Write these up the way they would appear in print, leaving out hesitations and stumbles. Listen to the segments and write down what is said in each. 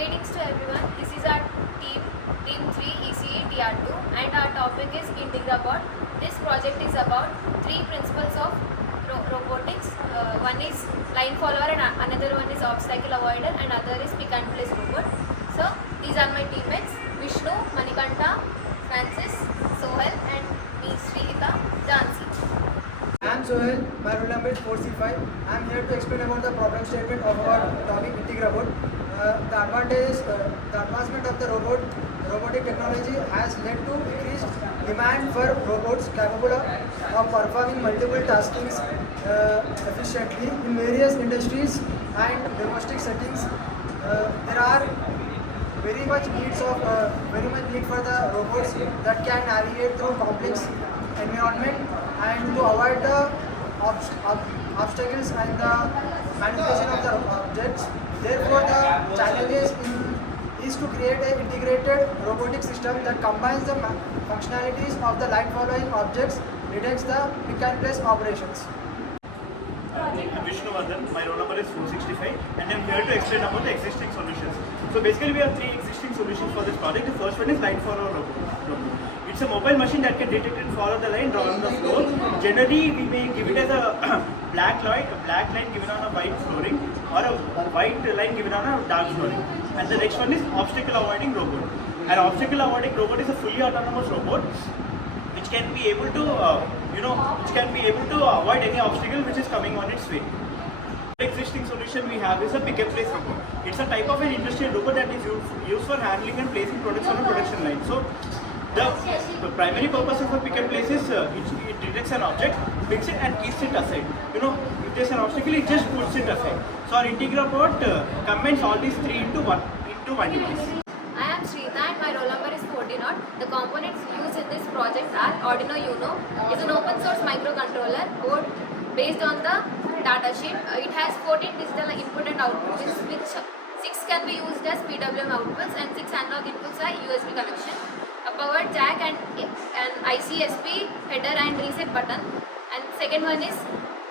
Greetings to everyone. This is our team 3 ECE TR2 and our topic is IntegraBot. This project is about three principles of robotics. One is line follower and another one is obstacle avoider and other is pick and place robot. So these are my teammates Vishnu, Manikanta, Francis, Sohel and me Shrita, Jansi. I am Sohel, my roll number is 4C5. I am here to explain about the problem statement of our topic IntegraBot. The advancement of the robotic technology has led to increased demand for robots capable of performing multiple taskings efficiently in various industries and domestic settings. There are very much need for the robots that can navigate through complex environment and to avoid the obstacles and the manipulation of the objects. Therefore, the challenge is to create an integrated robotic system that combines the functionalities of the line following objects, detects the pick and place operations. I'm Vishnu Vardhan, my roll number is 465 and I'm here to explain about the existing solutions. So basically we have three existing solutions for this project. The first one is line follower robot. It's a mobile machine that can detect and follow the line drawn on the floor. Generally we may give it as a black line given on a white flooring or a white line given on a dark flooring. And the next one is obstacle avoiding robot. An obstacle avoiding robot is a fully autonomous robot which can be able to avoid any obstacle which is coming on its way. The existing solution we have is a pick and place robot. It's a type of an industrial robot that is used for handling and placing products on a production line. So the primary purpose of a pick and place is it detects an object, picks it and keeps it aside. If there's an obstacle, it just puts it aside. So our IntegraBot combines all these three into one device. I am Shrita and my roll number is 14. The components used in this project are Arduino Uno. It's an open source microcontroller board based on the data sheet. It has 14 digital input and outputs, which 6 can be used as PWM outputs and 6 analog inputs are USB connection. A power jack and an ICSP header and reset button. And second one is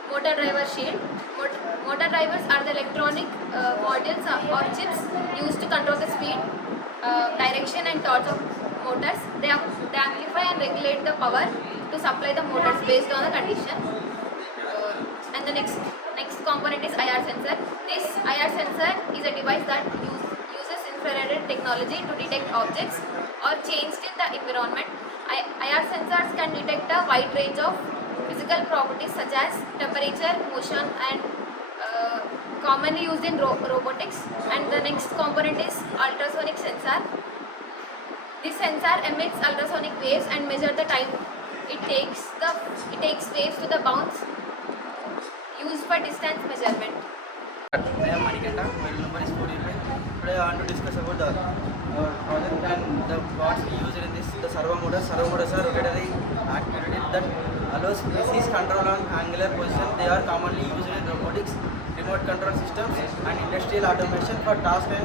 motor driver shield. Motor drivers are the electronic modules or chips used to control the speed, direction and torque of motors. They amplify and regulate the power to supply the motors based on the condition. And the next component is IR sensor. This IR sensor is a device that uses infrared technology to detect objects or changed in the environment. IR sensors can detect a wide range of physical properties such as temperature, motion and commonly used in robotics. And the next component is ultrasonic sensor. This sensor emits ultrasonic waves and measure the time it takes waves to the bounce used for distance measurement. I am Manikanta, my roll number is 45. Today I want to discuss about the project and the parts we used in this. The servo motors. Servo motors are rotatory actuated that allows precise control on angular position. They are commonly used in robotics, remote control systems and industrial automation for tasks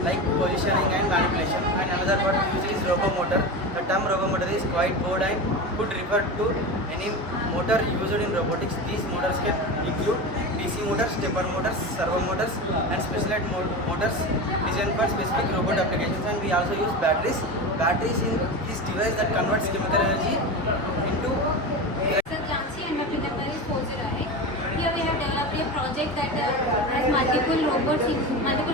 like positioning and manipulation. And another part used is robo motor. The term robo motor is quite broad and could refer to any motor used in robotics. These motors can include DC motors, stepper motors, servo motors and specialized motors designed for specific robot applications. And we also use batteries. Batteries in this device that converts chemical energy into Jansi and my pin number is 408. Here we have developed a project that has multiple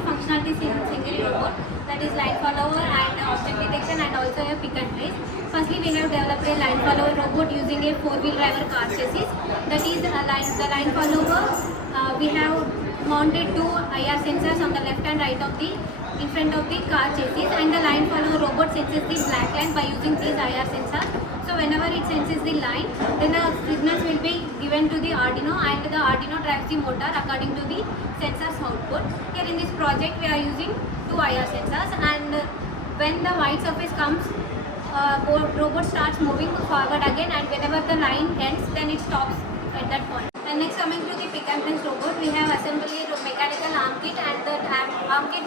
functionalities in single robot, that is line follower and object detection and also a pick and place. Firstly, we have developed a line follower robot using a 4-wheel driver car chassis. That is the line follower. We have mounted two IR sensors on the left and right of the in front of the car chassis, and the line follower robot senses the black line by using these IR sensors. So whenever it senses the line, then the signals will be given to the Arduino and the Arduino drives the motor according to the sensor's output. Here in this project we are using two IR sensors, and when the white surface comes, robot starts moving forward again, and whenever the line ends, then it stops at that point. And next, coming to the pick and place robot, we have assembled a mechanical arm kit, and the arm kit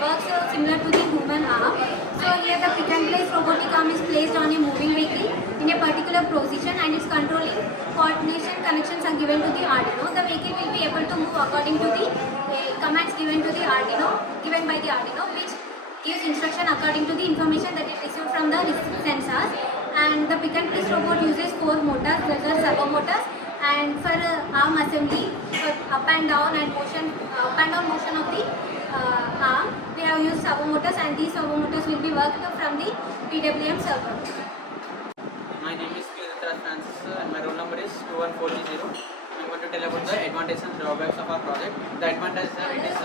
works similar to the human arm. So here the pick and place robotic arm is placed on a moving vehicle in a particular position, and its controlling coordination connections are given to the Arduino. The vehicle will be able to move according to the commands given by the Arduino, which gives instruction according to the information that it received from the sensors. And the pick and place robot uses 4 motors, those are servo motors. And for arm assembly, for up and down motion of the arm, we have used servo motors, and these servo motors will be worked from the PWM server. My name is Kiritra Francis and my roll number is 21430. I'm going to tell about the advantages and drawbacks of our project. The advantages are it is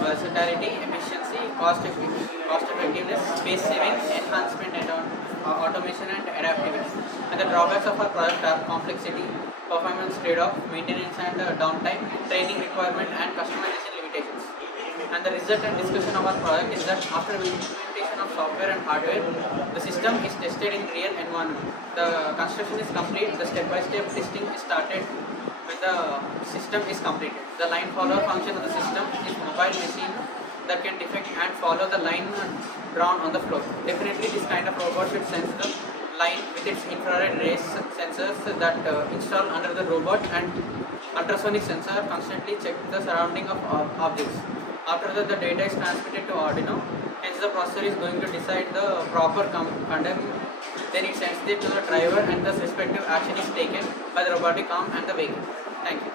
versatility, efficiency, cost effectiveness, space saving, enhancement and automation and adaptivity. And the drawbacks of our project are complexity, performance trade-off, maintenance and downtime, training requirement and customization limitations. And the result and discussion of our project is that after implementation of software and hardware, the system is tested in real environment. The construction is complete, the step-by-step testing is started when the system is completed. The line follower function of the system is mobile machine that can detect and follow the line drawn on the floor. Definitely this kind of robot should sense the line with its infrared rays sensors that installed under the robot, and ultrasonic sensor constantly check the surrounding of objects. After that, the data is transmitted to Arduino, hence the processor is going to decide the proper content, then it sends it to the driver and the respective action is taken by the robotic arm and the vehicle. Thank you.